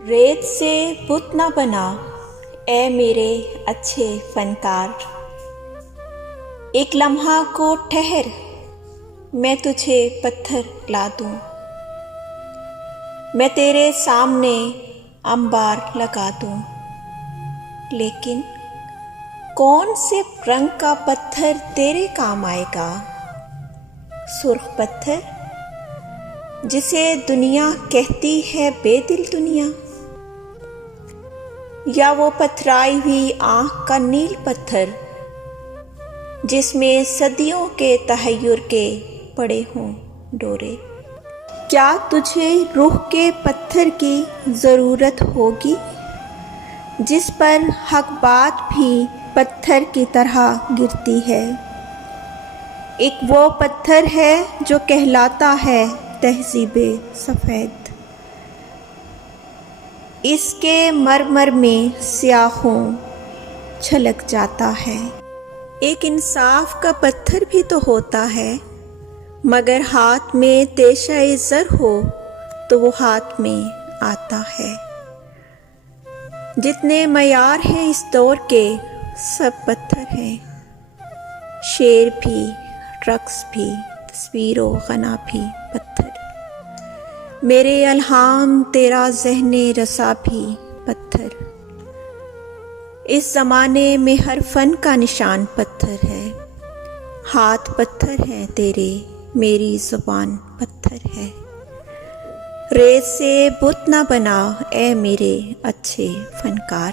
रेत से बुत न बना ए मेरे अच्छे फनकार। एक लम्हा को ठहर, मैं तुझे पत्थर ला दूं। मैं तेरे सामने अंबार लगा दूं। लेकिन कौन से रंग का पत्थर तेरे काम आएगा? सुर्ख पत्थर जिसे दुनिया कहती है बेदिल दुनिया, या वो पथराई हुई आँख का नील पत्थर जिसमें सदियों के तहय्युर के पड़े हों डोरे। क्या तुझे रूह के पत्थर की ज़रूरत होगी जिस पर हक बात भी पत्थर की तरह गिरती है? एक वो पत्थर है जो कहलाता है तहज़ीबे सफ़ेद। इसके मरमर में स्याहों छलक जाता है। एक इंसाफ का पत्थर भी तो होता है, मगर हाथ में तेशाए ज़र हो तो वो हाथ में आता है। जितने मयार हैं इस दौर के सब पत्थर हैं। शेर भी, रक्स भी, तस्वीरों गना भी पत्थर। मेरे अल्हाम तेरा ज़हने रसा भी पत्थर। इस ज़माने में हर फ़न का निशान पत्थर है। हाथ पत्थर हैं तेरे, मेरी ज़ुबान पत्थर है। रेत से बुत न बना ए मेरे अच्छे फनकार।